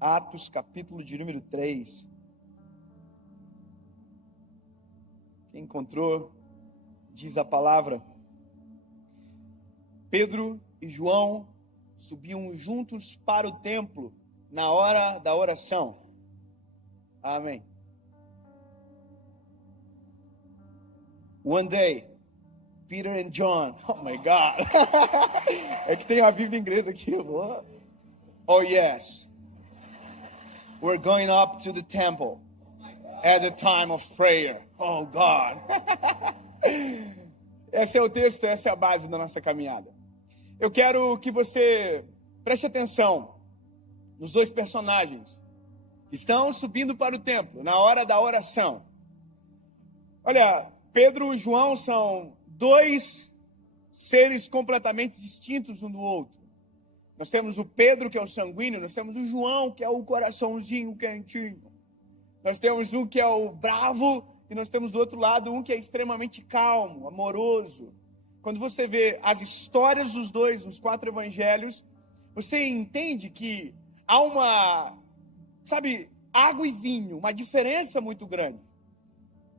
Atos, capítulo de número 3. Quem encontrou, diz a palavra: Pedro e João subiam juntos para o templo na hora da oração. Amém. One day, Peter and John. Oh my God. É que tem a Bíblia em inglês aqui. Oh yes. We're going up to the temple at a time of prayer. Oh God. Esse é o texto, essa é a base da nossa caminhada. Eu quero que você preste atenção nos dois personagens que estão subindo para o templo na hora da oração. Olha, Pedro e João são dois seres completamente distintos um do outro. Nós temos o Pedro, que é o sanguíneo, nós temos o João, que é o coraçãozinho quentinho. Nós temos um que é o bravo, e nós temos do outro lado um que é extremamente calmo, amoroso. Quando você vê as histórias dos dois, nos 4 evangelhos, você entende que há uma, água e vinho, uma diferença muito grande.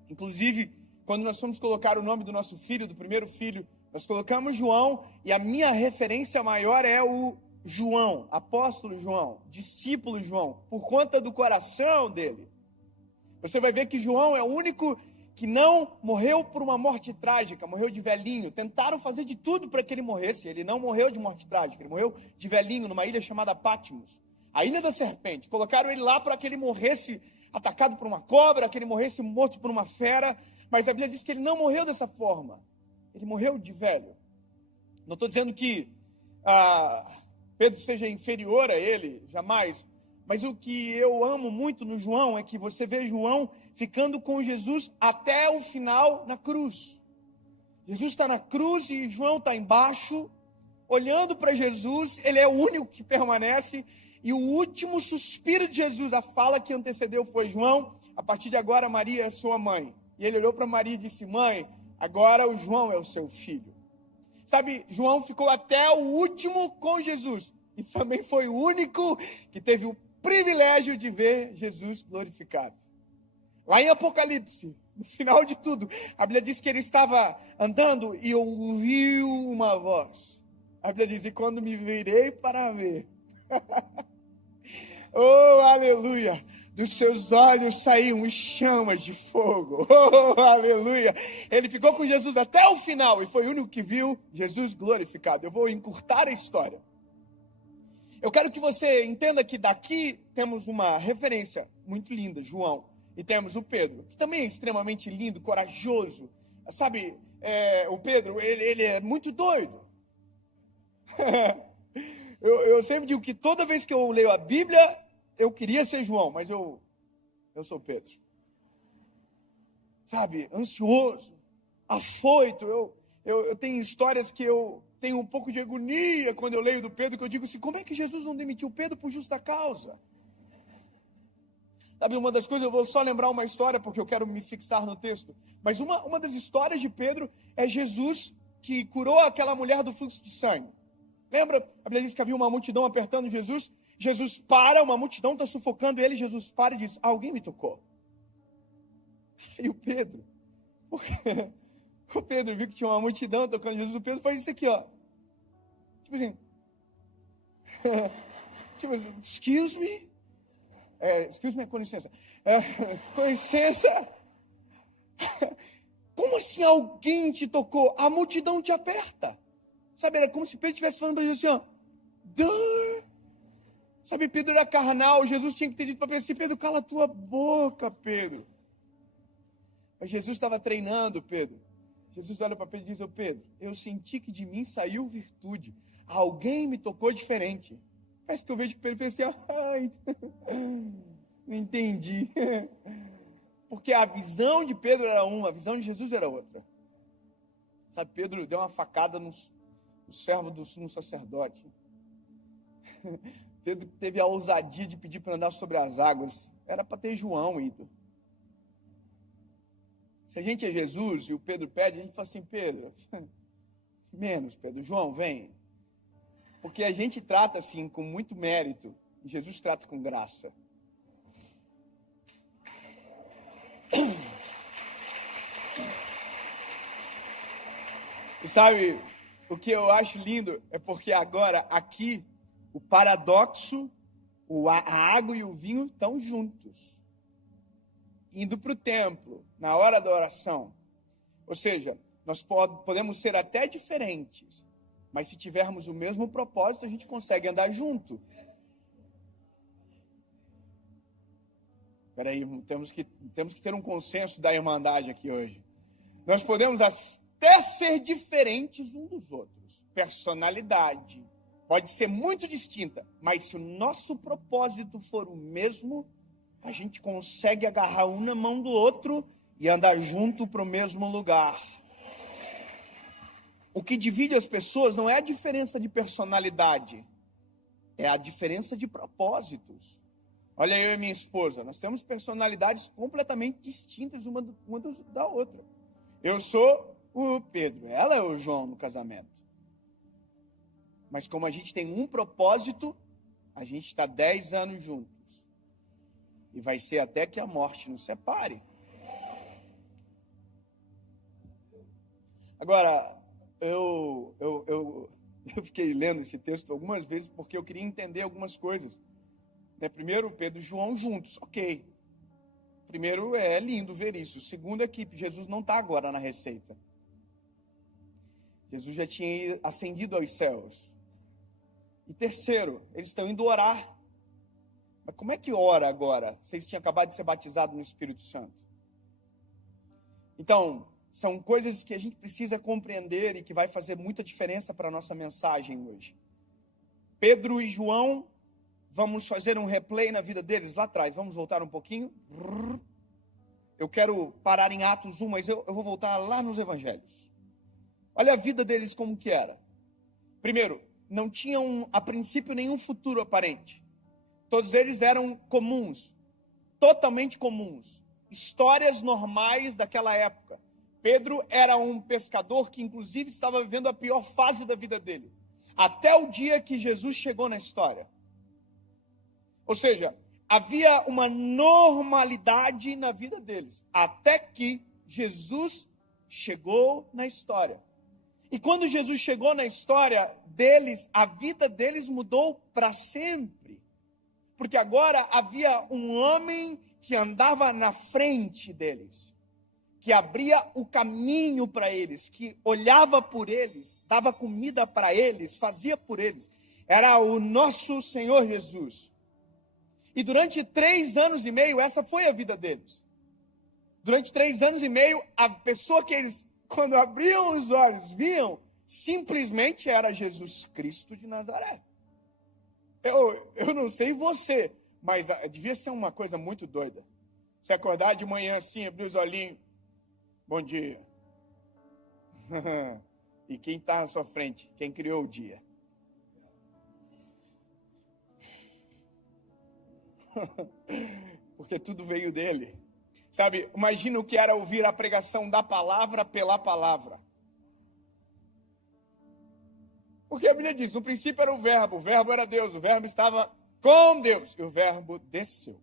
Inclusive, quando nós fomos colocar o nome do nosso filho, do primeiro filho, nós colocamos João, e a minha referência maior é o João, apóstolo João, discípulo João, por conta do coração dele. Você vai ver que João é o único que não morreu por uma morte trágica, morreu de velhinho. Tentaram fazer de tudo para que ele morresse. Ele não morreu de morte trágica, ele morreu de velhinho numa ilha chamada Patmos, a ilha da serpente. Colocaram ele lá para que ele morresse atacado por uma cobra, que ele morresse morto por uma fera, mas a Bíblia diz que ele não morreu dessa forma. Ele morreu de velho. Não estou dizendo que Pedro seja inferior a ele, jamais. Mas o que eu amo muito no João é que você vê João ficando com Jesus até o final na cruz. Jesus está na cruz e João está embaixo, olhando para Jesus. Ele é o único que permanece. E o último suspiro de Jesus, a fala que antecedeu foi: João, a partir de agora Maria é sua mãe. E ele olhou para Maria e disse: mãe, agora o João é o seu filho. João ficou até o último com Jesus. E também foi o único que teve o privilégio de ver Jesus glorificado. Lá em Apocalipse, no final de tudo, a Bíblia diz que ele estava andando e ouviu uma voz. A Bíblia diz: e quando me virei para ver, oh, aleluia, dos seus olhos saíam chamas de fogo. Oh, aleluia. Ele ficou com Jesus até o final e foi o único que viu Jesus glorificado. Eu vou encurtar a história. Eu quero que você entenda que daqui temos uma referência muito linda, João. E temos o Pedro, que também é extremamente lindo, corajoso. O Pedro, ele é muito doido. Eu sempre digo que toda vez que eu leio a Bíblia, eu queria ser João, mas eu sou Pedro. Ansioso, afoito. Eu tenho histórias que eu tenho um pouco de agonia quando eu leio do Pedro, que eu digo assim: como é que Jesus não demitiu Pedro por justa causa? Uma das coisas, eu vou só lembrar uma história, porque eu quero me fixar no texto, mas uma das histórias de Pedro é Jesus que curou aquela mulher do fluxo de sangue. Lembra? A Bíblia diz que havia uma multidão apertando Jesus. Jesus para, uma multidão está sufocando ele. Jesus para e diz: alguém me tocou. E o Pedro viu que tinha uma multidão tocando Jesus. O Pedro faz isso aqui, ó. Excuse me. Excuse me, com licença. Com licença. Como assim alguém te tocou? A multidão te aperta. Era como se Pedro estivesse falando para Jesus assim, ó. Pedro era carnal. Jesus tinha que ter dito para Pedro assim: Pedro, cala a tua boca, Pedro. Mas Jesus estava treinando Pedro. Jesus olha para Pedro e diz: Pedro, eu senti que de mim saiu virtude. Alguém me tocou diferente. Parece que eu vejo que Pedro fez assim: ai, não entendi. Porque a visão de Pedro era uma, a visão de Jesus era outra. Pedro deu uma facada no servo do sumo sacerdote. Pedro teve a ousadia de pedir para andar sobre as águas. Era para ter João ido. Se a gente é Jesus e o Pedro pede, a gente fala assim: Pedro, menos, Pedro. João, vem. Porque a gente trata assim, com muito mérito, Jesus trata com graça. E sabe, o que eu acho lindo é porque agora, aqui, o paradoxo, a água e o vinho estão juntos. Indo para o templo, na hora da oração. Ou seja, nós podemos ser até diferentes, mas se tivermos o mesmo propósito, a gente consegue andar junto. Espera aí, temos que ter um consenso da irmandade aqui hoje. Nós podemos até ser diferentes uns dos outros. Personalidade pode ser muito distinta, mas se o nosso propósito for o mesmo, a gente consegue agarrar um na mão do outro e andar junto para o mesmo lugar. O que divide as pessoas não é a diferença de personalidade, é a diferença de propósitos. Olha, eu e minha esposa, nós temos personalidades completamente distintas uma da outra. Eu sou o Pedro, ela é o João no casamento. Mas como a gente tem um propósito, a gente está 10 anos juntos. E vai ser até que a morte nos separe. Agora, eu fiquei lendo esse texto algumas vezes porque eu queria entender algumas coisas. Primeiro, Pedro e João juntos, ok. Primeiro, é lindo ver isso. Segundo, é que Jesus não está agora na receita. Jesus já tinha ascendido aos céus. E terceiro, eles estão indo orar. Mas como é que ora agora? Vocês tinham acabado de ser batizados no Espírito Santo. Então, são coisas que a gente precisa compreender e que vai fazer muita diferença para a nossa mensagem hoje. Pedro e João, vamos fazer um replay na vida deles lá atrás. Vamos voltar um pouquinho. Eu quero parar em Atos 1, mas eu vou voltar lá nos Evangelhos. Olha a vida deles como que era. Primeiro, não tinham a princípio nenhum futuro aparente. Todos eles eram comuns, totalmente comuns. Histórias normais daquela época. Pedro era um pescador que inclusive estava vivendo a pior fase da vida dele. Até o dia que Jesus chegou na história. Ou seja, havia uma normalidade na vida deles. Até que Jesus chegou na história. E quando Jesus chegou na história deles, a vida deles mudou para sempre. Porque agora havia um homem que andava na frente deles, que abria o caminho para eles, que olhava por eles, dava comida para eles, fazia por eles. Era o nosso Senhor Jesus. E durante 3 anos e meio, essa foi a vida deles. Durante 3 anos e meio, a pessoa que eles, quando abriam os olhos, viam, simplesmente era Jesus Cristo de Nazaré. Eu não sei você, mas devia ser uma coisa muito doida. Você acordar de manhã assim, abrir os olhinhos, bom dia. E quem está na sua frente? Quem criou o dia? Porque tudo veio dele. Sabe, imagina o que era ouvir a pregação da palavra pela palavra. Porque a Bíblia diz, no princípio era o verbo era Deus, o verbo estava com Deus, e o verbo desceu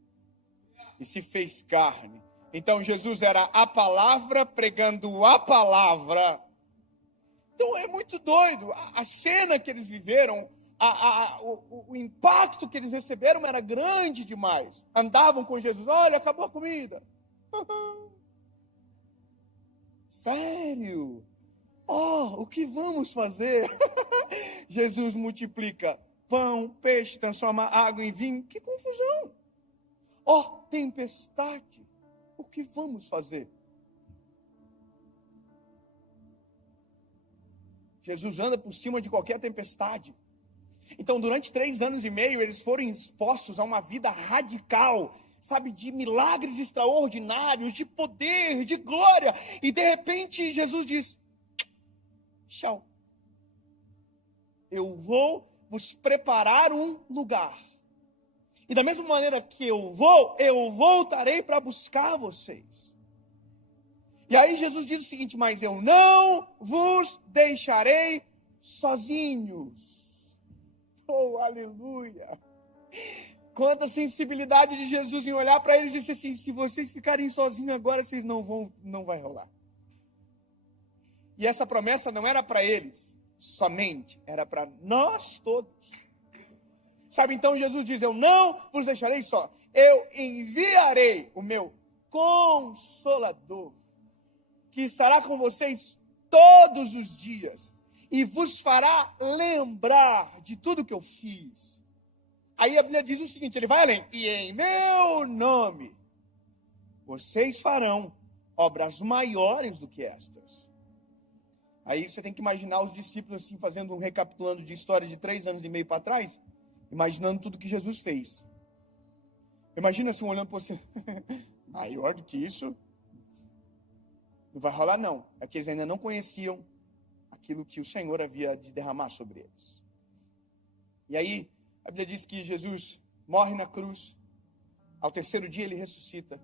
e se fez carne. Então Jesus era a palavra pregando a palavra. Então é muito doido, a cena que eles viveram, o impacto que eles receberam era grande demais. Andavam com Jesus, olha, acabou a comida. Sério? Oh, o que vamos fazer? Jesus multiplica pão, peixe, transforma água em vinho. Que confusão! Oh, tempestade. O que vamos fazer? Jesus anda por cima de qualquer tempestade. Então, durante 3 anos e meio, eles foram expostos a uma vida radical, sabe, de milagres extraordinários, de poder, de glória. E, de repente, Jesus diz, tchau. Eu vou vos preparar um lugar. E da mesma maneira que eu voltarei para buscar vocês. E aí Jesus diz o seguinte, mas eu não vos deixarei sozinhos. Oh, aleluia. quanta sensibilidade de Jesus em olhar para eles e dizer assim, se vocês ficarem sozinhos agora, vocês não vai rolar. E essa promessa não era para eles somente, era para nós todos. Sabe, então Jesus diz, eu não vos deixarei só, eu enviarei o meu Consolador, que estará com vocês todos os dias, e vos fará lembrar de tudo que eu fiz. Aí a Bíblia diz o seguinte, ele vai além, e em meu nome, vocês farão obras maiores do que estas. Aí você tem que imaginar os discípulos assim, fazendo um recapitulando de história de 3 anos e meio para trás, imaginando tudo que Jesus fez. Imagina assim, olhando para você, maior do que isso, não vai rolar não. É que eles ainda não conheciam aquilo que o Senhor havia de derramar sobre eles. E aí, a Bíblia diz que Jesus morre na cruz, ao 3º dia ele ressuscita,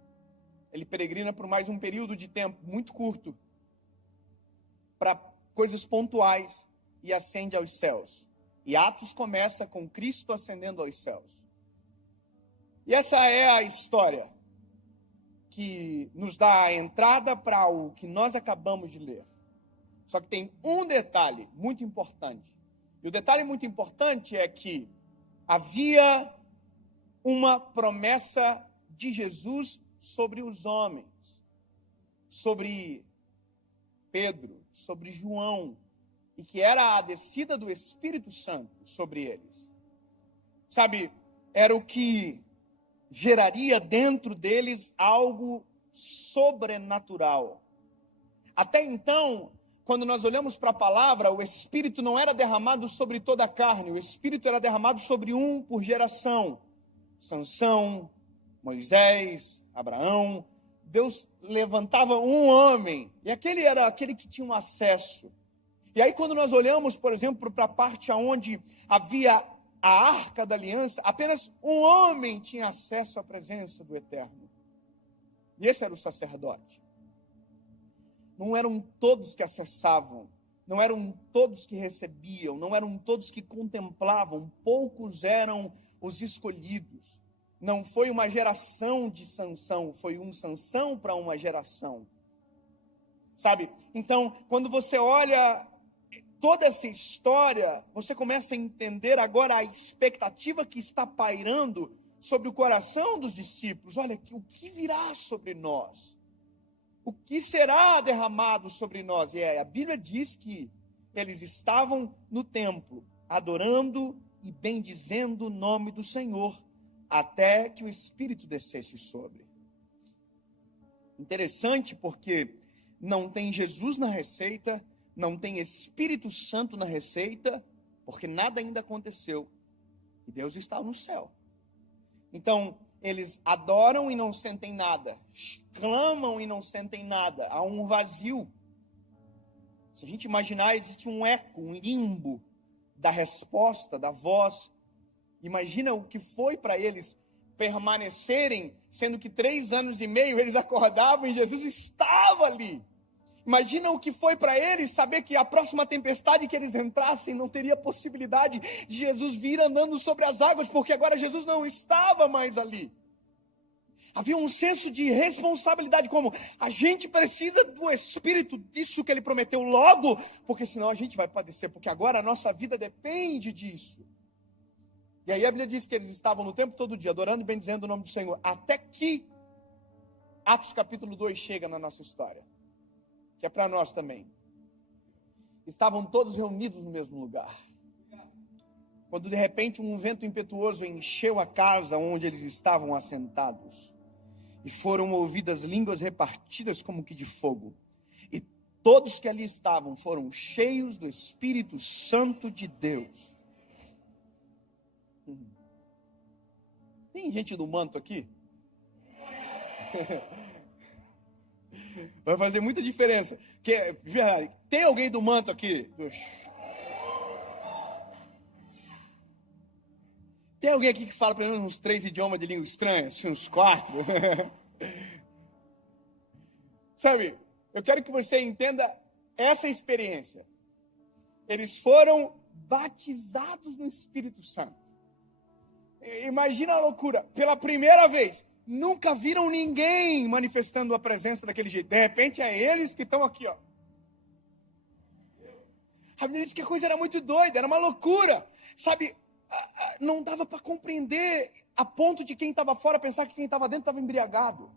ele peregrina por mais um período de tempo muito curto, para coisas pontuais, e ascende aos céus. E Atos começa com Cristo ascendendo aos céus. E essa é a história que nos dá a entrada para o que nós acabamos de ler. Só que tem um detalhe muito importante. E o detalhe muito importante é que havia uma promessa de Jesus sobre os homens, sobre Pedro, sobre João, e que era a descida do Espírito Santo sobre eles. Sabe, era o que geraria dentro deles algo sobrenatural. Até então, quando nós olhamos para a palavra, o Espírito não era derramado sobre toda a carne, o Espírito era derramado sobre um por geração. Sansão, Moisés, Abraão. Deus levantava um homem, e aquele era aquele que tinha um acesso. E aí quando nós olhamos, por exemplo, para a parte onde havia a Arca da Aliança, apenas um homem tinha acesso à presença do Eterno. E esse era o sacerdote. Não eram todos que acessavam, não eram todos que recebiam, não eram todos que contemplavam, poucos eram os escolhidos. Não foi uma geração de Sansão, foi um Sansão para uma geração. Sabe? Então, quando você olha toda essa história, você começa a entender agora a expectativa que está pairando sobre o coração dos discípulos. Olha, o que virá sobre nós? O que será derramado sobre nós? E a Bíblia diz que eles estavam no templo, adorando e bendizendo o nome do Senhor, até que o Espírito descesse sobre. Interessante porque não tem Jesus na receita, não tem Espírito Santo na receita, porque nada ainda aconteceu. E Deus está no céu. Então, eles adoram e não sentem nada, clamam e não sentem nada, há um vazio. Se a gente imaginar, existe um eco, um limbo da resposta, da voz. Imagina o que foi para eles permanecerem, sendo que 3 anos e meio eles acordavam e Jesus estava ali. Imagina o que foi para eles saber que a próxima tempestade que eles entrassem não teria possibilidade de Jesus vir andando sobre as águas, porque agora Jesus não estava mais ali. Havia um senso de responsabilidade, como a gente precisa do Espírito, disso que ele prometeu logo, porque senão a gente vai padecer, porque agora a nossa vida depende disso. E aí a Bíblia diz que eles estavam no tempo todo dia, adorando e bendizendo o nome do Senhor, até que Atos capítulo 2 chega na nossa história, que é para nós também. Estavam todos reunidos no mesmo lugar. Quando de repente um vento impetuoso encheu a casa onde eles estavam assentados, e foram ouvidas línguas repartidas como que de fogo. E todos que ali estavam foram cheios do Espírito Santo de Deus. Tem gente do manto aqui? Vai fazer muita diferença. Tem alguém do manto aqui? Tem alguém aqui que fala pelo menos uns 3 idiomas de língua estranha? Uns 4? Sabe, eu quero que você entenda essa experiência. Eles foram batizados no Espírito Santo. Imagina a loucura. Pela primeira vez, nunca viram ninguém manifestando a presença daquele jeito. De repente, é eles que estão aqui, ó. A Bíblia diz que a coisa era muito doida, era uma loucura. Sabe, não dava para compreender a ponto de quem estava fora pensar que quem estava dentro estava embriagado.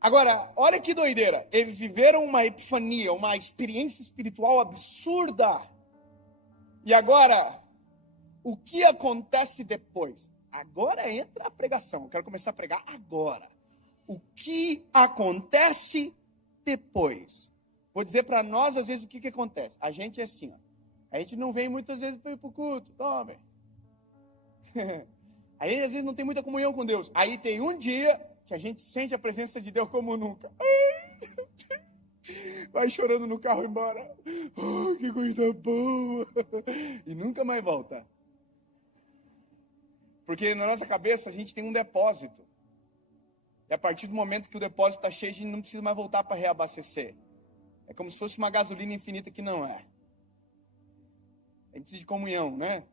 Agora, olha que doideira. Eles viveram uma epifania, uma experiência espiritual absurda. E agora, o que acontece depois? Agora entra a pregação. Eu quero começar a pregar agora. O que acontece depois? Vou dizer para nós, às vezes, o que acontece. A gente é assim, ó. A gente não vem muitas vezes para ir para o culto. Tome. Aí, às vezes, não tem muita comunhão com Deus. Aí tem um dia que a gente sente a presença de Deus como nunca. Vai chorando no carro embora. Oh, que coisa boa. E nunca mais volta. Porque na nossa cabeça a gente tem um depósito. E a partir do momento que o depósito está cheio, a gente não precisa mais voltar para reabastecer. É como se fosse uma gasolina infinita que não é. A gente precisa de comunhão, né?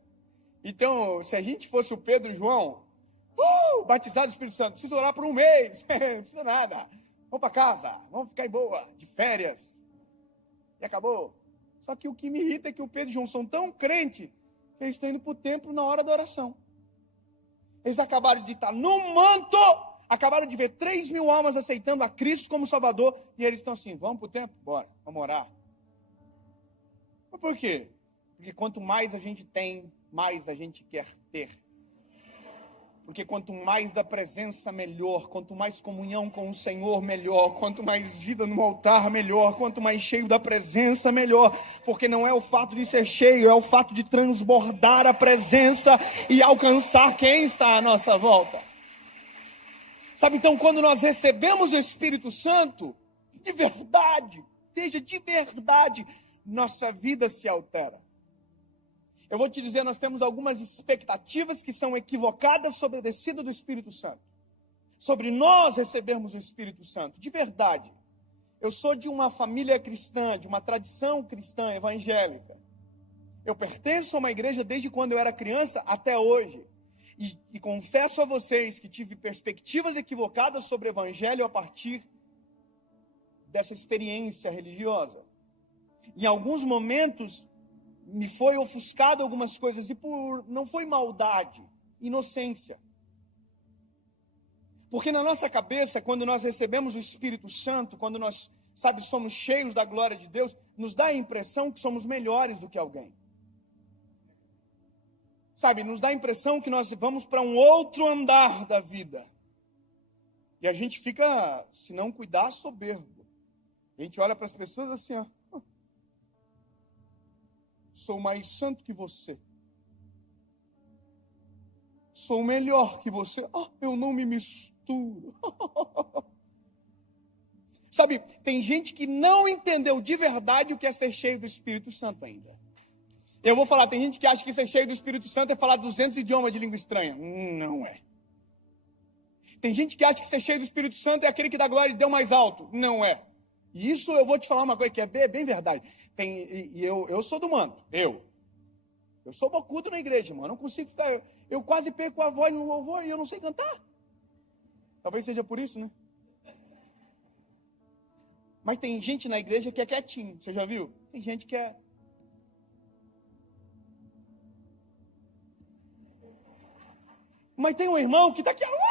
Então, se a gente fosse o Pedro e o João, batizado do Espírito Santo, precisa orar por um mês, não precisa nada. Vamos para casa, vamos ficar em boa, de férias. E acabou. Só que o que me irrita é que o Pedro e o João são tão crentes que eles estão indo para o templo na hora da oração. Eles acabaram de estar no manto, acabaram de ver 3.000 almas aceitando a Cristo como Salvador, e eles estão assim, vamos para o templo? Bora, vamos orar. Mas por quê? Porque quanto mais a gente tem, mais a gente quer ter. Porque quanto mais da presença, melhor. Quanto mais comunhão com o Senhor, melhor. Quanto mais vida no altar, melhor. Quanto mais cheio da presença, melhor. Porque não é o fato de ser cheio, é o fato de transbordar a presença e alcançar quem está à nossa volta. Sabe, então, quando nós recebemos o Espírito Santo, de verdade, veja, de verdade, nossa vida se altera. Eu vou te dizer, nós temos algumas expectativas que são equivocadas sobre a descida do Espírito Santo. Sobre nós recebermos o Espírito Santo, de verdade. Eu sou de uma família cristã, de uma tradição cristã evangélica. Eu pertenço a uma igreja desde quando eu era criança até hoje. E confesso a vocês que tive perspectivas equivocadas sobre o evangelho a partir dessa experiência religiosa. Em alguns momentos me foi ofuscado algumas coisas, e não foi maldade, inocência. Porque na nossa cabeça, quando nós recebemos o Espírito Santo, quando nós, somos cheios da glória de Deus, nos dá a impressão que somos melhores do que alguém. Nos dá a impressão que nós vamos para um outro andar da vida. E a gente fica, se não cuidar, soberbo. A gente olha para as pessoas assim, ó. Sou mais santo que você. Sou melhor que você. Eu não me misturo. Tem gente que não entendeu de verdade o que é ser cheio do Espírito Santo ainda. Eu vou falar, tem gente que acha que ser cheio do Espírito Santo é falar 200 idiomas de língua estranha. Não é. Tem gente que acha que ser cheio do Espírito Santo é aquele que dá glória e deu mais alto. Não é. E isso eu vou te falar uma coisa que é bem verdade. Eu sou do manto. Eu sou bocudo na igreja, mano. Eu não consigo ficar. Eu quase perco a voz no louvor e eu não sei cantar. Talvez seja por isso, né? Mas tem gente na igreja que é quietinho. Você já viu? Tem gente que é. Mas tem um irmão que está aqui. Fala!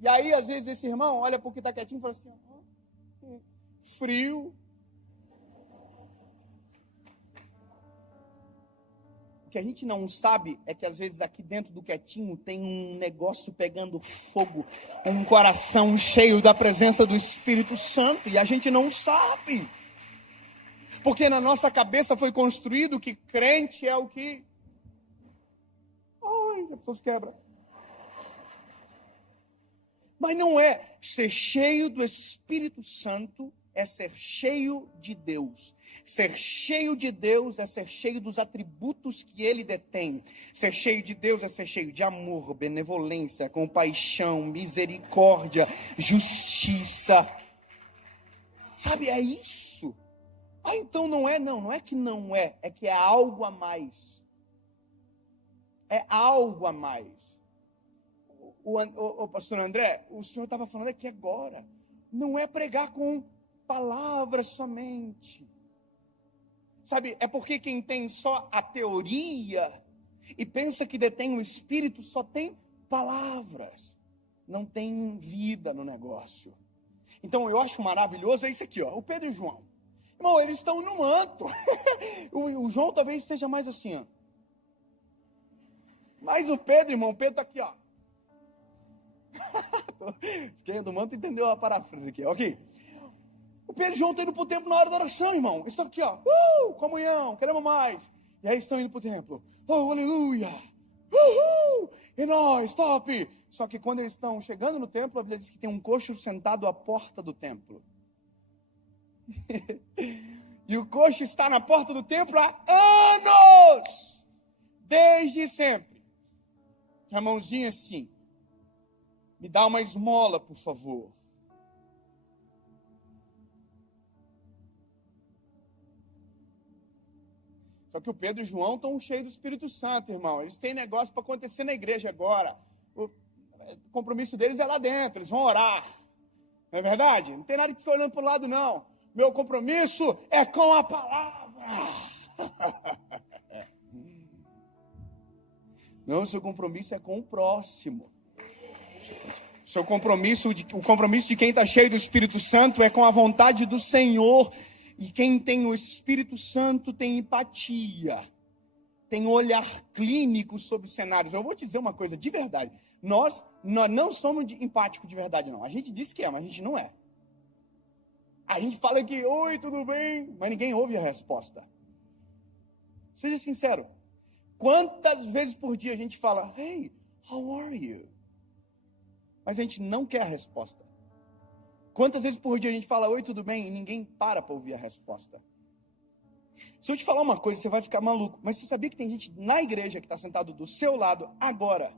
E aí, às vezes, esse irmão olha para o que está quietinho e fala assim, frio. O que a gente não sabe é que, às vezes, aqui dentro do quietinho tem um negócio pegando fogo, um coração cheio da presença do Espírito Santo, e a gente não sabe. Porque na nossa cabeça foi construído que crente é o que... Ai, as pessoas quebram. Mas não é. Ser cheio do Espírito Santo é ser cheio de Deus. Ser cheio de Deus é ser cheio dos atributos que Ele detém. Ser cheio de Deus é ser cheio de amor, benevolência, compaixão, misericórdia, justiça. É isso. Ah, então não é? Não é que não é, é que é algo a mais. É algo a mais. O pastor André, o senhor estava falando aqui agora, não é pregar com palavras somente. Sabe, é porque quem tem só a teoria e pensa que detém o Espírito só tem palavras, não tem vida no negócio. Então eu acho maravilhoso, é isso aqui, ó, o Pedro e o João. Irmão, eles estão no manto. o João talvez esteja mais assim, ó. Mas o Pedro, irmão, o Pedro está aqui, ó. Quem é do manto entendeu a paráfrase aqui, ok? O Pedro e o João estão indo para o templo na hora da oração, irmão. Eles estão aqui, ó. Comunhão, queremos mais. E aí estão indo para o templo. Oh, aleluia. E nós, top. Só que quando eles estão chegando no templo, a Bíblia diz que tem um coxo sentado à porta do templo. E o coxo está na porta do templo há anos. Desde sempre. Com a mãozinha assim. Me dá uma esmola, por favor. Só que o Pedro e o João estão cheios do Espírito Santo, irmão. Eles têm negócio para acontecer na igreja agora. O compromisso deles é lá dentro, eles vão orar. Não é verdade? Não tem nada que ficar olhando para o lado, não. Meu compromisso é com a palavra. Não, seu compromisso é com o próximo. O compromisso de quem está cheio do Espírito Santo é com a vontade do Senhor. E quem tem o Espírito Santo tem empatia, tem olhar clínico sobre os cenários. Eu vou te dizer uma coisa de verdade. Nós não somos empáticos de verdade, não. A gente diz que é, mas a gente não é. A gente fala que, oi, tudo bem? Mas ninguém ouve a resposta. Seja sincero. Quantas vezes por dia a gente fala, hey, how are you? Mas a gente não quer a resposta. Quantas vezes por dia a gente fala, oi, tudo bem? E ninguém para ouvir a resposta. Se eu te falar uma coisa, você vai ficar maluco. Mas você sabia que tem gente na igreja que está sentado do seu lado agora?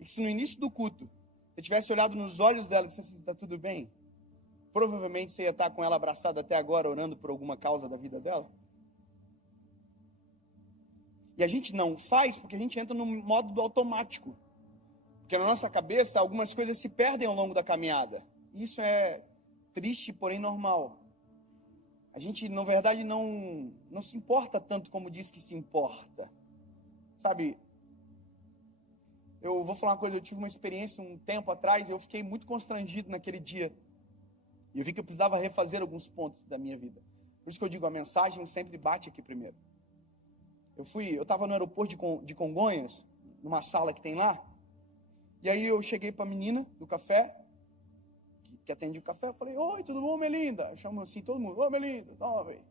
E que se no início do culto, você tivesse olhado nos olhos dela e dissesse, está tudo bem? Provavelmente você ia estar com ela abraçada até agora, orando por alguma causa da vida dela. E a gente não faz porque a gente entra no modo do automático. Porque na nossa cabeça, algumas coisas se perdem ao longo da caminhada. Isso é triste, porém normal. A gente, na verdade, não se importa tanto como diz que se importa. Sabe, eu vou falar uma coisa, eu tive uma experiência um tempo atrás, eu fiquei muito constrangido naquele dia. E eu vi que eu precisava refazer alguns pontos da minha vida. Por isso que eu digo, a mensagem sempre bate aqui primeiro. Eu estava no aeroporto de Congonhas, numa sala que tem lá, e aí eu cheguei para a menina do café, que atende o café, eu falei, oi, tudo bom, Melinda? Eu chamo assim, todo mundo, oi, Melinda, toma, velho.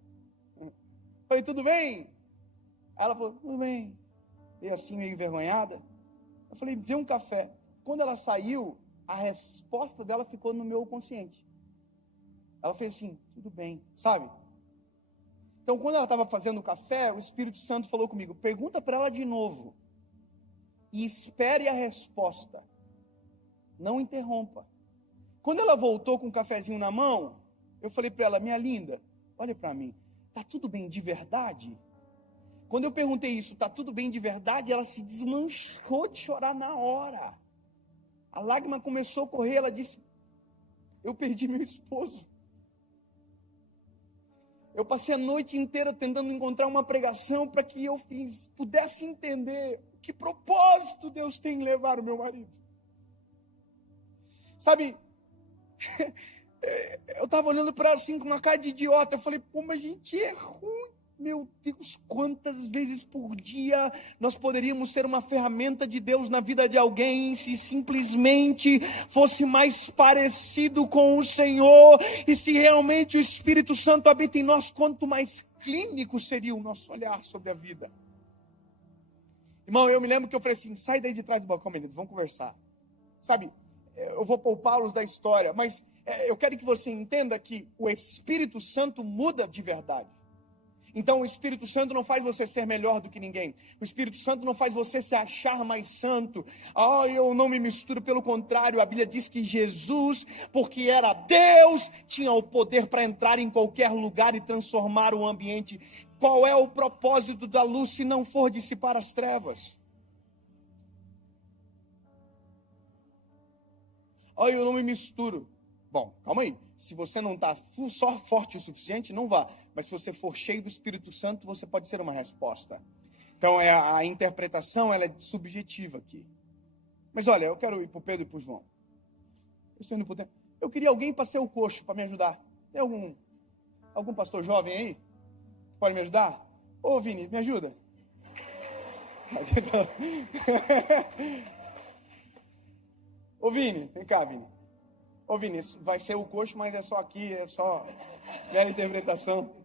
Falei, tudo bem? Ela falou, tudo bem. E assim, meio envergonhada. Eu falei, vê um café. Quando ela saiu, a resposta dela ficou no meu consciente. Ela fez assim, tudo bem, sabe? Então, quando ela estava fazendo o café, o Espírito Santo falou comigo, pergunta para ela de novo. E espere a resposta. Não interrompa. Quando ela voltou com um cafezinho na mão, eu falei para ela, minha linda, olha para mim, tá tudo bem de verdade? Quando eu perguntei isso, tá tudo bem de verdade? Ela se desmanchou de chorar na hora. A lágrima começou a correr, ela disse, eu perdi meu esposo. Eu passei a noite inteira tentando encontrar uma pregação para que eu pudesse entender que propósito Deus tem em levar o meu marido. Sabe, eu estava olhando para ela assim com uma cara de idiota. Eu falei, pô, mas a gente é ruim. Meu Deus, quantas vezes por dia nós poderíamos ser uma ferramenta de Deus na vida de alguém se simplesmente fosse mais parecido com o Senhor e se realmente o Espírito Santo habita em nós, quanto mais clínico seria o nosso olhar sobre a vida. Irmão, eu me lembro que eu falei assim, sai daí de trás do balcão, menino, vamos conversar. Sabe, eu vou poupá-los da história, mas eu quero que você entenda que o Espírito Santo muda de verdade. Então o Espírito Santo não faz você ser melhor do que ninguém. O Espírito Santo não faz você se achar mais santo. Eu não me misturo, pelo contrário, a Bíblia diz que Jesus, porque era Deus, tinha o poder para entrar em qualquer lugar e transformar o ambiente. Qual é o propósito da luz se não for dissipar as trevas? Eu não me misturo. Bom, calma aí. Se você não está só forte o suficiente, não vá. Mas se você for cheio do Espírito Santo, você pode ser uma resposta. Então, a interpretação ela é subjetiva aqui. Mas olha, eu quero ir para o Pedro e para o João. Eu estou indo para o tempo. Eu queria alguém para ser o coxo, para me ajudar. Tem algum pastor jovem aí? Pode me ajudar? Ô, Vini, me ajuda. Ô, Vini, vem cá, Vini. Ô, Vini, vai ser o coxo, mas é só aqui, é só mera interpretação.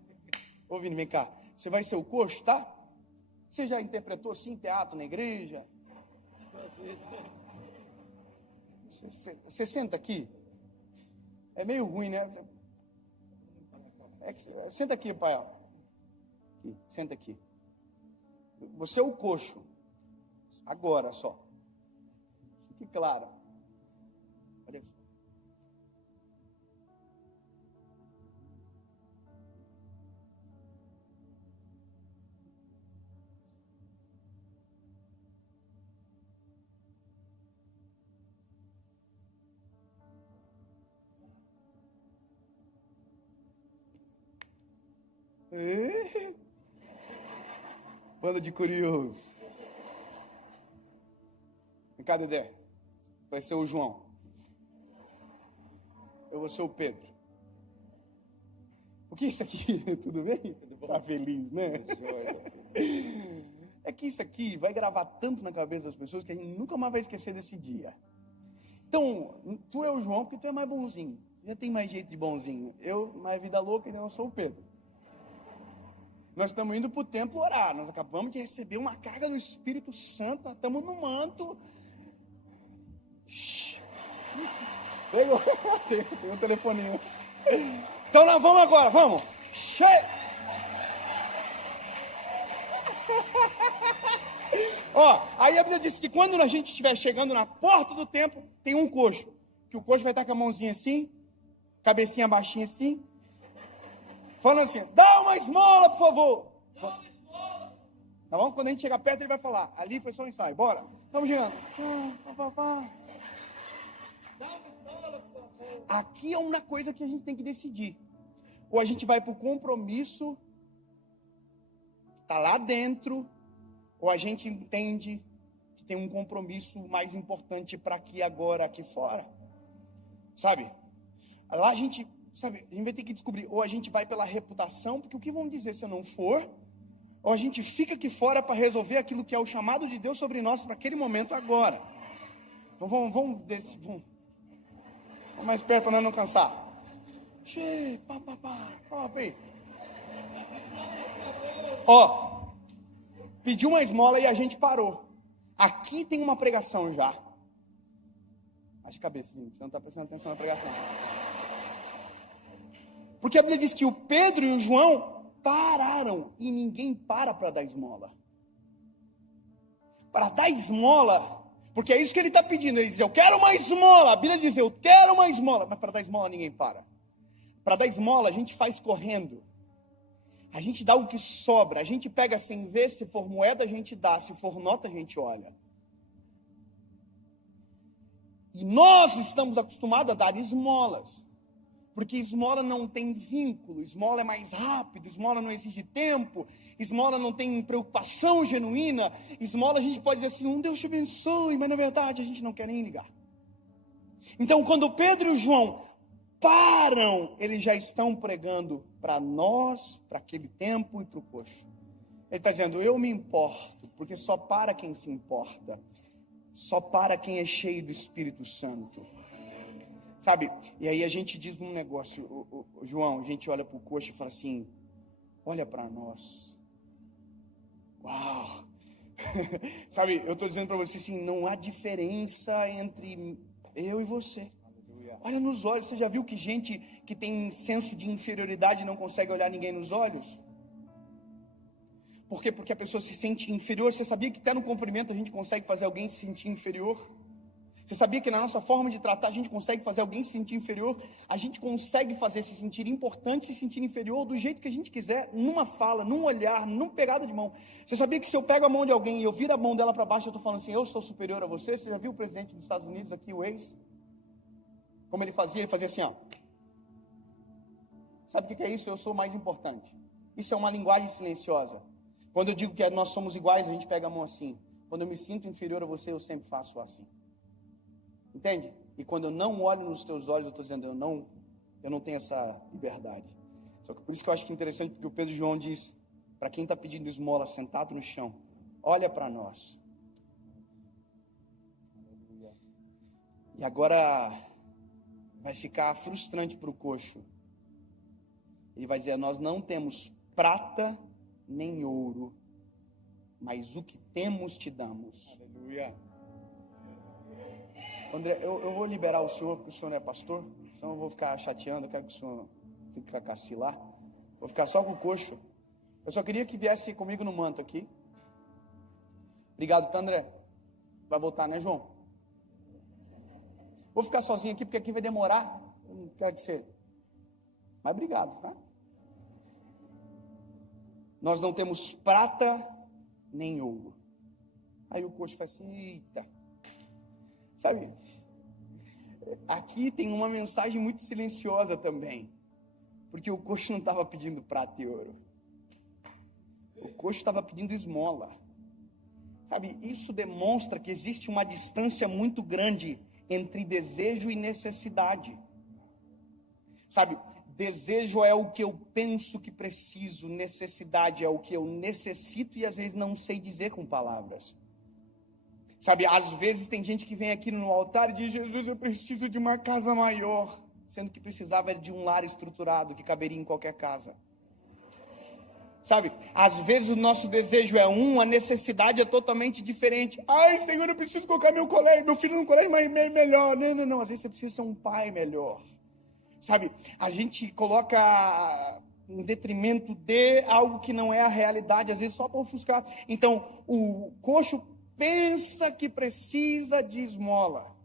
Ô, Vini, vem cá. Você vai ser o coxo, tá? Você já interpretou assim em teatro, na igreja? Você senta aqui. É meio ruim, né? Senta aqui, pai. Aqui, senta aqui. Você é o coxo. Agora só. Fique claro. Olha isso. Banda de curioso. Vem cá, Dedé. Vai ser o João. Eu vou ser o Pedro. O que é isso aqui? Tudo bem? Tudo bom? Tá feliz, né? É que isso aqui vai gravar tanto na cabeça das pessoas que a gente nunca mais vai esquecer desse dia. Então, tu é o João porque tu é mais bonzinho. Já tem mais jeito de bonzinho. Eu, mais vida louca, então eu sou o Pedro. Nós estamos indo para o templo orar. Nós acabamos de receber uma carga do Espírito Santo. Nós estamos no manto. Pegou. Tem um telefoninho. Então nós vamos agora, vamos. Aí a Bíblia diz que quando a gente estiver chegando na porta do templo, tem um coxo. Que o coxo vai estar com a mãozinha assim, cabecinha baixinha assim, falando assim, dá uma esmola, por favor. Dá uma esmola. Tá bom? Quando a gente chegar perto, ele vai falar, ali foi só um ensaio, bora. Estamos chegando. Aqui é uma coisa que a gente tem que decidir. Ou a gente vai para o compromisso, está lá dentro, ou a gente entende que tem um compromisso mais importante para aqui agora, aqui fora. Sabe? Lá a gente vai ter que descobrir, ou a gente vai pela reputação, porque o que vão dizer se eu não for, ou a gente fica aqui fora para resolver aquilo que é o chamado de Deus sobre nós para aquele momento agora. Então vamos mais perto para nós não cansar. Pediu uma esmola e a gente parou. Aqui tem uma pregação já. Baixa a cabeça, você não está prestando atenção na pregação. Porque a Bíblia diz que o Pedro e o João pararam e ninguém para dar esmola. Para dar esmola, porque é isso que ele está pedindo. Ele diz, eu quero uma esmola. A Bíblia diz, eu quero uma esmola. Mas para dar esmola ninguém para. Para dar esmola a gente faz correndo. A gente dá o que sobra. A gente pega sem ver, se for moeda a gente dá, se for nota a gente olha. E nós estamos acostumados a dar esmolas. Porque esmola não tem vínculo, esmola é mais rápido, esmola não exige tempo, esmola não tem preocupação genuína, esmola a gente pode dizer assim, Deus te abençoe, mas na verdade a gente não quer nem ligar. Então quando Pedro e João param, eles já estão pregando para nós, para aquele tempo e para o coxo. Ele está dizendo, eu me importo, porque só para quem se importa, só para quem é cheio do Espírito Santo. Sabe, e aí a gente diz um negócio, João, a gente olha para o coxo e fala assim, olha para nós. Uau! Sabe, eu estou dizendo para você assim, não há diferença entre eu e você. Olha nos olhos, você já viu que gente que tem senso de inferioridade não consegue olhar ninguém nos olhos? Por quê? Porque a pessoa se sente inferior. Você sabia que até no cumprimento a gente consegue fazer alguém se sentir inferior? Você sabia que na nossa forma de tratar a gente consegue fazer alguém se sentir inferior? A gente consegue fazer se sentir importante, se sentir inferior do jeito que a gente quiser, numa fala, num olhar, numa pegada de mão. Você sabia que se eu pego a mão de alguém e eu viro a mão dela para baixo, eu estou falando assim, eu sou superior a você? Você já viu o presidente dos Estados Unidos aqui, o ex? Como ele fazia? Ele fazia assim, ó. Sabe o que é isso? Eu sou mais importante. Isso é uma linguagem silenciosa. Quando eu digo que nós somos iguais, a gente pega a mão assim. Quando eu me sinto inferior a você, eu sempre faço assim. Entende? E quando eu não olho nos teus olhos, eu estou dizendo, eu não tenho essa liberdade. Só que por isso que eu acho que é interessante, porque o Pedro João diz, para quem está pedindo esmola sentado no chão, olha para nós. E agora vai ficar frustrante para o coxo. Ele vai dizer, nós não temos prata nem ouro, mas o que temos te damos. Aleluia. André, eu vou liberar o senhor, porque o senhor não é pastor, senão eu vou ficar chateando, eu quero que o senhor fique com a cacilar. Vou ficar só com o coxo. Eu só queria que viesse comigo no manto aqui. Obrigado, tá, André? Vai voltar, né, João? Vou ficar sozinho aqui, porque aqui vai demorar. Eu não quero que você... Mas obrigado, tá? Nós não temos prata nem ouro. Aí o coxo faz assim, eita. Sabe, aqui tem uma mensagem muito silenciosa também, porque o coxo não estava pedindo prata e ouro, o coxo estava pedindo esmola. Sabe, isso demonstra que existe uma distância muito grande entre desejo e necessidade. Sabe, desejo é o que eu penso que preciso, necessidade é o que eu necessito e às vezes não sei dizer com palavras. Sabe, às vezes tem gente que vem aqui no altar e diz, Jesus, eu preciso de uma casa maior, sendo que precisava de um lar estruturado que caberia em qualquer casa. Sabe, às vezes o nosso desejo é a necessidade é totalmente diferente. Ai, Senhor, eu preciso colocar meu filho no colégio melhor. Não, às vezes você precisa ser um pai melhor. Sabe, a gente coloca em detrimento de algo que não é a realidade, às vezes só para ofuscar. Então, o coxo pensa que precisa de esmola.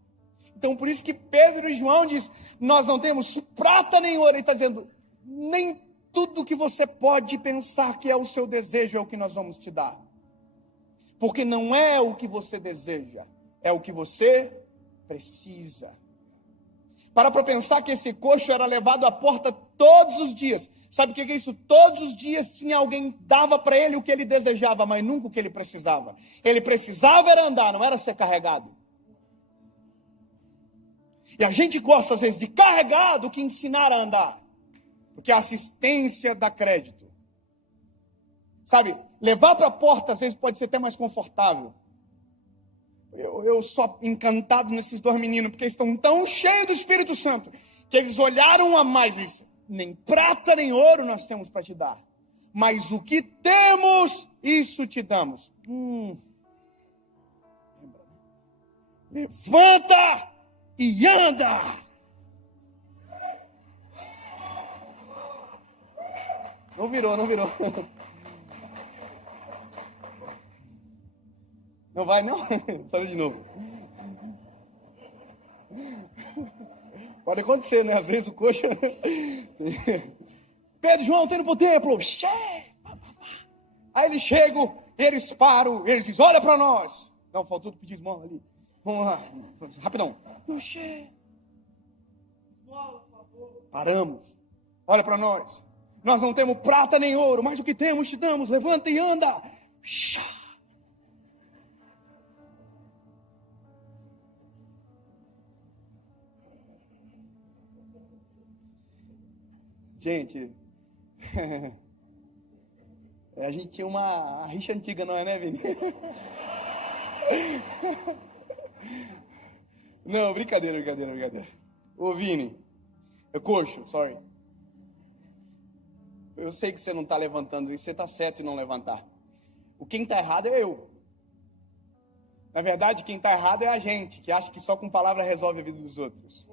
Então, por isso que Pedro e João diz, nós não temos prata nem ouro. Ele está dizendo, nem tudo que você pode pensar que é o seu desejo é o que nós vamos te dar. Porque não é o que você deseja, é o que você precisa. Para pensar que esse coxo era levado à porta todos os dias. Sabe o que é isso? Todos os dias tinha alguém, dava para ele o que ele desejava, mas nunca o que ele precisava. Ele precisava era andar, não era ser carregado. E a gente gosta às vezes de carregar do que ensinar a andar. Porque a assistência dá crédito. Sabe, levar para a porta às vezes pode ser até mais confortável. Eu sou encantado nesses dois meninos, porque eles estão tão cheios do Espírito Santo, que eles olharam a mais isso. Nem prata nem ouro nós temos para te dar, mas o que temos, isso te damos. Levanta e anda. Não virou. Não vai, não? Fala de novo. Pode acontecer, né? Às vezes o coxa... Pedro e João estão indo para o templo. Aí eles chegam, eles param, eles dizem, olha para nós. Não, faltou pedir esmola ali. Vamos lá, rapidão. Paramos. Olha para nós. Nós não temos prata nem ouro, mas o que temos te damos. Levanta e anda. Gente, a gente tinha uma rixa antiga, não é, né, Vini? Não, brincadeira. Ô, Vini, coxo, sorry. Eu sei que você não está levantando isso, você está certo em não levantar. Quem está errado é eu. Na verdade, quem está errado é a gente, que acha que só com palavra resolve a vida dos outros.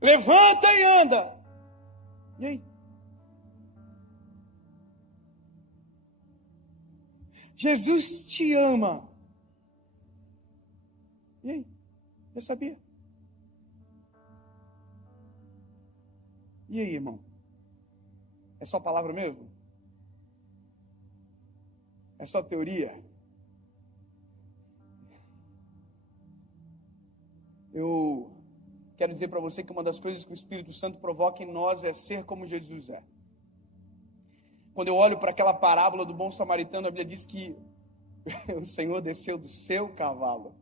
Levanta e anda. E aí? Jesus te ama. E aí? Já sabia? E aí, irmão? É só palavra mesmo? É só teoria? Eu quero dizer para você que uma das coisas que o Espírito Santo provoca em nós é ser como Jesus é. Quando eu olho para aquela parábola do bom samaritano, a Bíblia diz que o Senhor desceu do seu cavalo,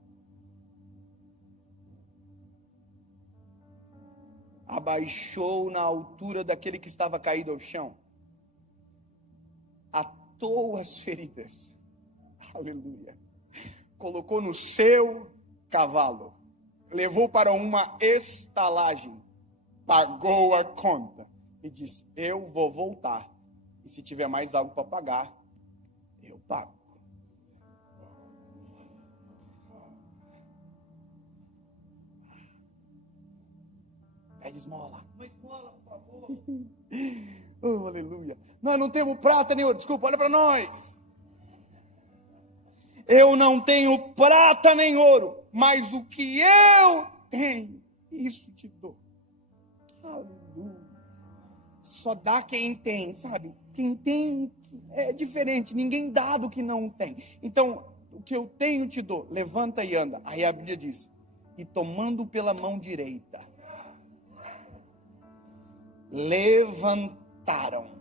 abaixou na altura daquele que estava caído ao chão, atou as feridas, aleluia, colocou no seu cavalo, levou para uma estalagem, pagou a conta e disse: eu vou voltar, e se tiver mais algo para pagar, eu pago. Pede esmola. Uma esmola, por favor. Oh, aleluia. Nós não temos prata nem ouro. Desculpa, olha para nós. Eu não tenho prata nem ouro, mas o que eu tenho, isso te dou. Aleluia. Só dá quem tem, sabe? Quem tem é diferente. Ninguém dá do que não tem. Então, o que eu tenho te dou. Levanta e anda. Aí a Bíblia diz: e tomando pela mão direita, levantaram.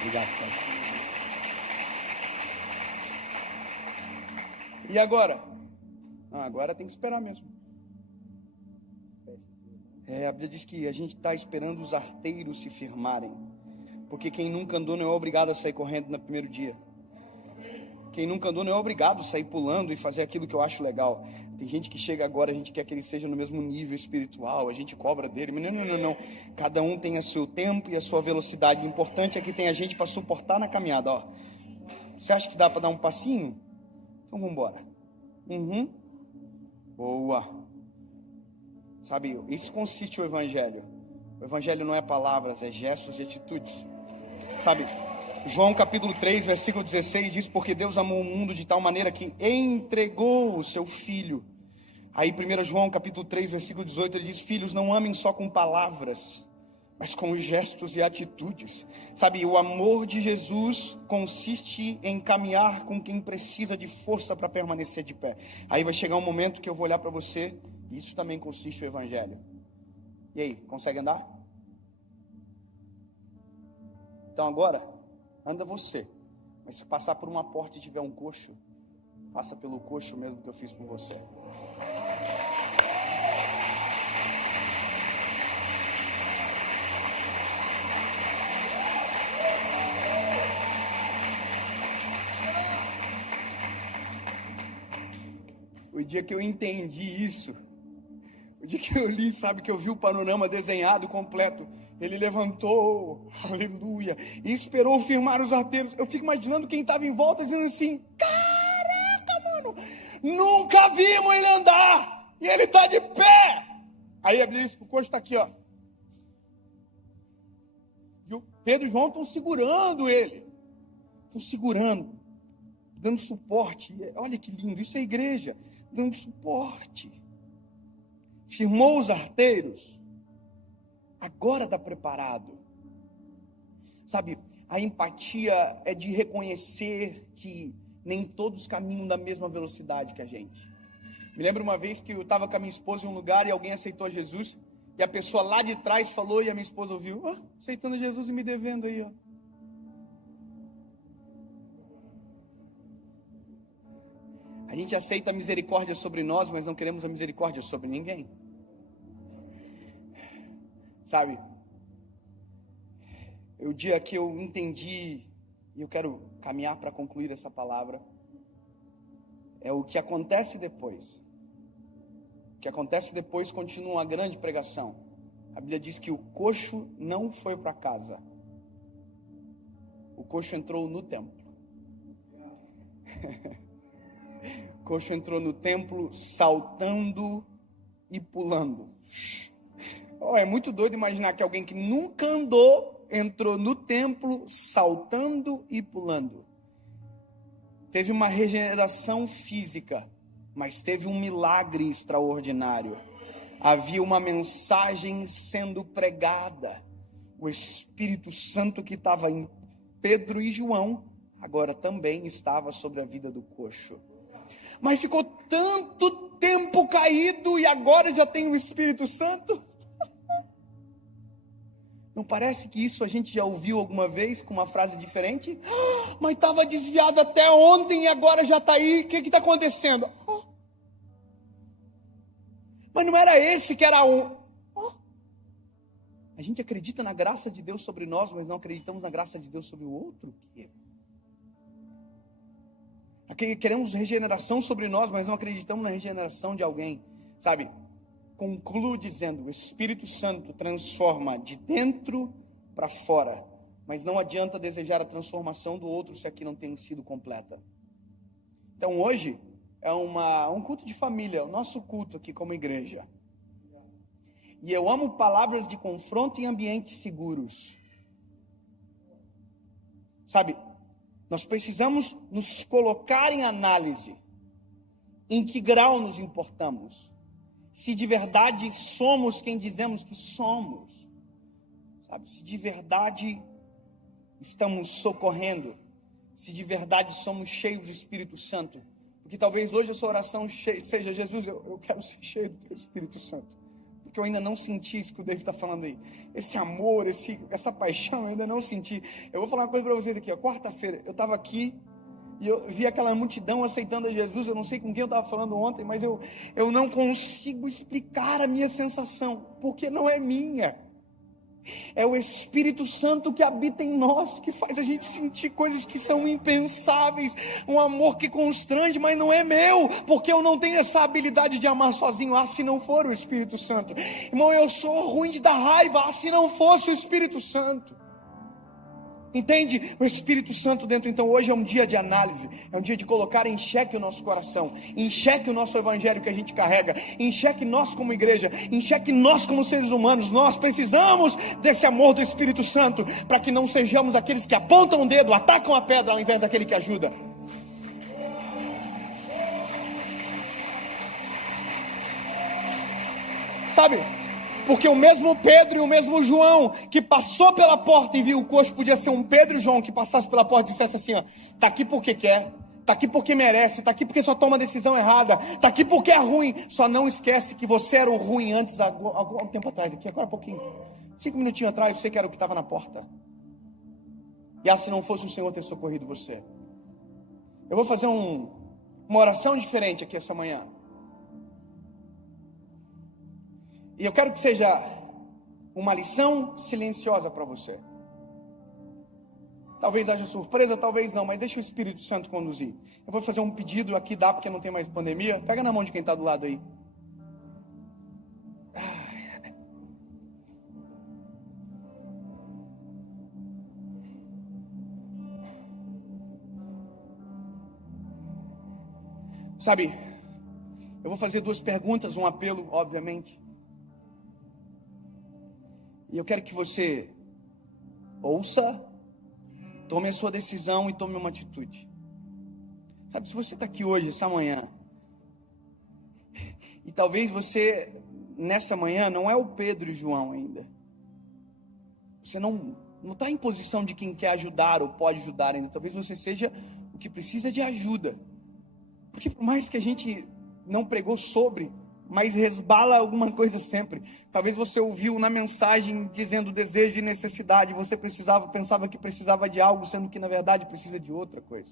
Obrigado, Pai. E agora? Agora tem que esperar mesmo. A Bíblia diz que a gente está esperando os arteiros se firmarem, porque quem nunca andou não é obrigado a sair correndo no primeiro dia. Quem nunca andou não é obrigado a sair pulando e fazer aquilo que eu acho legal. Tem gente que chega agora, a gente quer que ele seja no mesmo nível espiritual, a gente cobra dele, mas não. Cada um tem o seu tempo e a sua velocidade. O importante é que tem a gente para suportar na caminhada, ó. Você acha que dá para dar um passinho? Então vamos embora. Boa. Sabe, isso consiste o Evangelho. O Evangelho não é palavras, é gestos e atitudes. Sabe, João capítulo 3, versículo 16 diz: porque Deus amou o mundo de tal maneira que entregou o seu Filho. Aí 1 João capítulo 3, versículo 18, ele diz: filhos, não amem só com palavras, mas com gestos e atitudes. Sabe, o amor de Jesus consiste em caminhar com quem precisa de força para permanecer de pé. Aí vai chegar um momento que eu vou olhar para você, e isso também consiste no Evangelho. E aí, consegue andar? Então agora, anda você. Mas se passar por uma porta e tiver um coxo, passa pelo coxo mesmo que eu fiz por você. O dia que eu entendi isso, o dia que eu li, sabe, que eu vi o panorama desenhado completo, ele levantou, aleluia, e esperou firmar os arteiros. Eu fico imaginando quem estava em volta dizendo assim: caraca, mano, nunca vimos ele andar, e ele está de pé. Aí a Bíblia diz que o coxo está aqui, ó. E o Pedro e João estão segurando ele, estão segurando, dando suporte. Olha que lindo, isso é igreja, dando suporte. Firmou os arteiros, agora está preparado. Sabe, a empatia é de reconhecer que nem todos caminham da mesma velocidade que a gente. Me lembro uma vez que eu estava com a minha esposa em um lugar e alguém aceitou Jesus, e a pessoa lá de trás falou e a minha esposa ouviu: aceitando Jesus e me devendo aí, ó. A gente aceita a misericórdia sobre nós, mas não queremos a misericórdia sobre ninguém. Sabe, o dia que eu entendi, e eu quero caminhar para concluir essa palavra, é o que acontece depois. O que acontece depois continua uma grande pregação. A Bíblia diz que o coxo não foi para casa. O coxo entrou no templo. O coxo entrou no templo saltando e pulando. É muito doido imaginar que alguém que nunca andou, entrou no templo saltando e pulando. Teve uma regeneração física, mas teve um milagre extraordinário. Havia uma mensagem sendo pregada. O Espírito Santo que estava em Pedro e João, agora também estava sobre a vida do coxo. Mas ficou tanto tempo caído e agora já tem o Espírito Santo? Não parece que isso a gente já ouviu alguma vez com uma frase diferente? Mas estava desviado até ontem e agora já está aí, o que está acontecendo? Mas não era esse que era um... A gente acredita na graça de Deus sobre nós, mas não acreditamos na graça de Deus sobre o outro? Queremos regeneração sobre nós, mas não acreditamos na regeneração de alguém, sabe? Concluo dizendo, o Espírito Santo transforma de dentro para fora, mas não adianta desejar a transformação do outro se aqui não tem sido completa. Então hoje é um culto de família, o nosso culto aqui como igreja. E eu amo palavras de confronto em ambientes seguros. Sabe, nós precisamos nos colocar em análise. Em que grau nos importamos? Se de verdade somos quem dizemos que somos. Sabe, se de verdade estamos socorrendo. Se de verdade somos cheios do Espírito Santo. Porque talvez hoje a sua oração seja, Jesus, eu quero ser cheio do Teu Espírito Santo. Porque eu ainda não senti isso que o David está falando aí. Esse amor, essa paixão, eu ainda não senti. Eu vou falar uma coisa para vocês aqui. Quarta-feira, eu estava aqui e eu vi aquela multidão aceitando a Jesus. Eu não sei com quem eu estava falando ontem, mas eu não consigo explicar a minha sensação. Porque não é minha. É o Espírito Santo que habita em nós, que faz a gente sentir coisas que são impensáveis, um amor que constrange, mas não é meu, porque eu não tenho essa habilidade de amar sozinho, se não for o Espírito Santo. Irmão, eu sou ruim de dar raiva, se não fosse o Espírito Santo. Entende? O Espírito Santo dentro. Então hoje é um dia de análise, é um dia de colocar em xeque o nosso coração, em xeque o nosso evangelho que a gente carrega, em xeque nós como igreja, em xeque nós como seres humanos. Nós precisamos desse amor do Espírito Santo, para que não sejamos aqueles que apontam o dedo, atacam a pedra, ao invés daquele que ajuda. Sabe? Porque o mesmo Pedro e o mesmo João que passou pela porta e viu o coxo, podia ser um Pedro e João que passasse pela porta e dissesse assim, tá aqui porque quer, tá aqui porque merece, tá aqui porque só toma a decisão errada, tá aqui porque é ruim. Só não esquece que você era o ruim antes, algum tempo atrás, aqui agora há pouquinho, 5 minutinhos atrás, você que era o que estava na porta. E se não fosse o Senhor ter socorrido você. Eu vou fazer uma oração diferente aqui essa manhã. E eu quero que seja uma lição silenciosa para você. Talvez haja surpresa, talvez não, mas deixa o Espírito Santo conduzir. Eu vou fazer um pedido aqui, dá porque não tem mais pandemia. Pega na mão de quem está do lado aí. Sabe, eu vou fazer 2 perguntas, um apelo, obviamente. E eu quero que você ouça, tome a sua decisão e tome uma atitude. Sabe, se você está aqui hoje, essa manhã, e talvez você, nessa manhã, não é o Pedro e João ainda. Você não está em posição de quem quer ajudar ou pode ajudar ainda. Talvez você seja o que precisa de ajuda. Porque por mais que a gente não pregou sobre, mas resbala alguma coisa sempre. Talvez você ouviu na mensagem dizendo desejo e necessidade, você pensava que precisava de algo, sendo que na verdade precisa de outra coisa.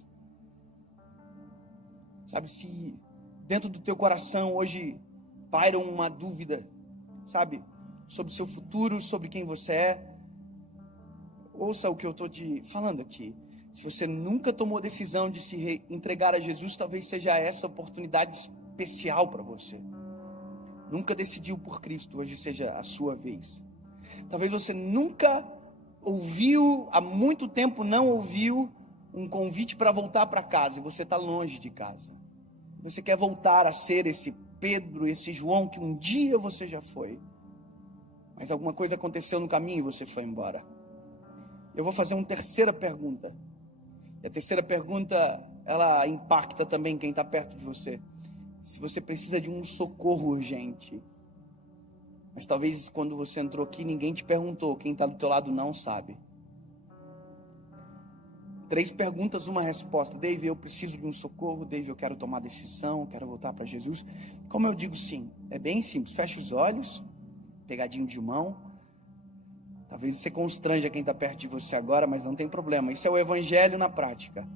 Sabe, se dentro do teu coração hoje paira uma dúvida, sabe, sobre o seu futuro, sobre quem você é, ouça o que eu estou te falando aqui. Se você nunca tomou decisão de se entregar a Jesus, talvez seja essa oportunidade especial para você. Nunca decidiu por Cristo, hoje seja a sua vez. Talvez você nunca ouviu, há muito tempo não ouviu um convite para voltar para casa, e você está longe de casa. Você quer voltar a ser esse Pedro, esse João que um dia você já foi, mas alguma coisa aconteceu no caminho e você foi embora. Eu vou fazer uma terceira pergunta. E a terceira pergunta, ela impacta também quem está perto de você. Se você precisa de um socorro urgente, mas talvez quando você entrou aqui, ninguém te perguntou, quem está do teu lado não sabe. 3 perguntas, uma resposta. Dave, eu preciso de um socorro. Dave, eu quero tomar decisão, quero voltar para Jesus. Como eu digo sim? É bem simples. Fecha os olhos, pegadinho de mão. Talvez você constranja quem está perto de você agora, mas não tem problema. Isso é o evangelho na prática.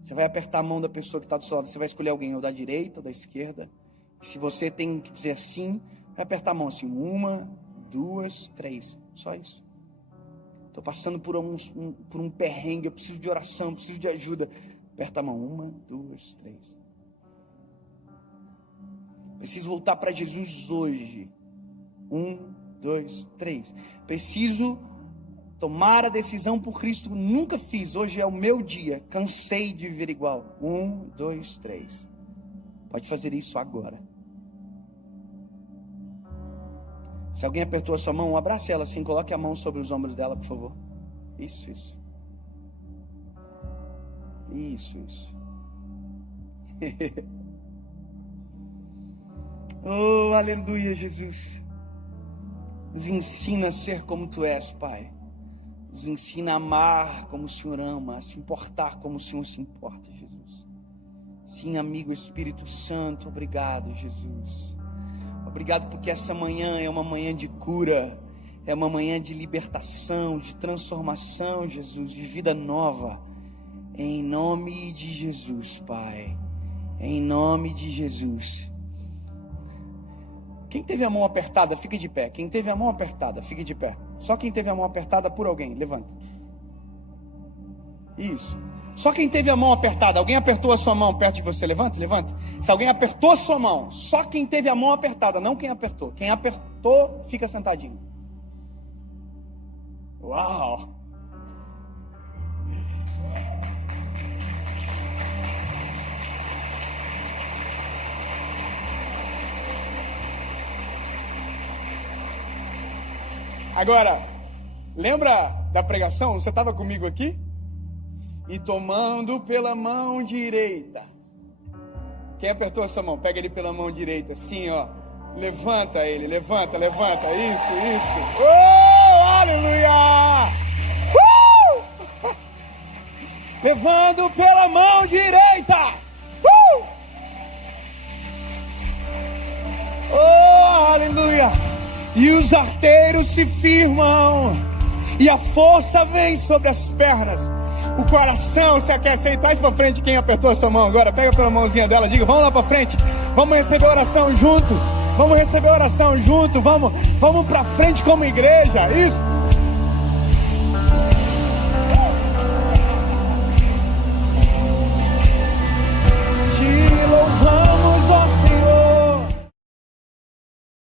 Você vai apertar a mão da pessoa que está do seu lado. Você vai escolher alguém ou da direita ou da esquerda. E se você tem que dizer sim, vai apertar a mão assim. 1, 2, 3. Só isso. Estou passando por um perrengue, eu preciso de oração, eu preciso de ajuda. Aperta a mão. 1, 2, 3. Preciso voltar para Jesus hoje. 1, 2, 3. Preciso tomar a decisão por Cristo. Nunca fiz, hoje é o meu dia. Cansei de viver igual. 1, 2, 3. Pode fazer isso agora. Se alguém apertou a sua mão, abrace ela assim, coloque a mão sobre os ombros dela, por favor. Isso. Oh, aleluia, Jesus. Nos ensina a ser como Tu és, Pai. Nos ensina a amar como o Senhor ama, a se importar como o Senhor se importa, Jesus. Sim, amigo Espírito Santo, obrigado, Jesus. Obrigado porque essa manhã é uma manhã de cura, é uma manhã de libertação, de transformação, Jesus, de vida nova. Em nome de Jesus, Pai. Em nome de Jesus. Quem teve a mão apertada, fique de pé. Quem teve a mão apertada, fique de pé. Só quem teve a mão apertada por alguém, levanta. Isso. Só quem teve a mão apertada, alguém apertou a sua mão perto de você, levanta. Se alguém apertou a sua mão, só quem teve a mão apertada, não quem apertou. Quem apertou, fica sentadinho. Uau! Agora, lembra da pregação? Você estava comigo aqui? E tomando pela mão direita. Quem apertou essa mão? Pega ele pela mão direita, assim, ó. Levanta ele, levanta. Isso. Oh, aleluia! Levando pela mão direita. Oh, aleluia! E os arteiros se firmam. E a força vem sobre as pernas. O coração se aquece aí. Traz pra frente quem apertou a sua mão agora. Pega pela mãozinha dela, diga, vamos lá pra frente. Vamos receber oração junto. Vamos pra frente como igreja. Isso.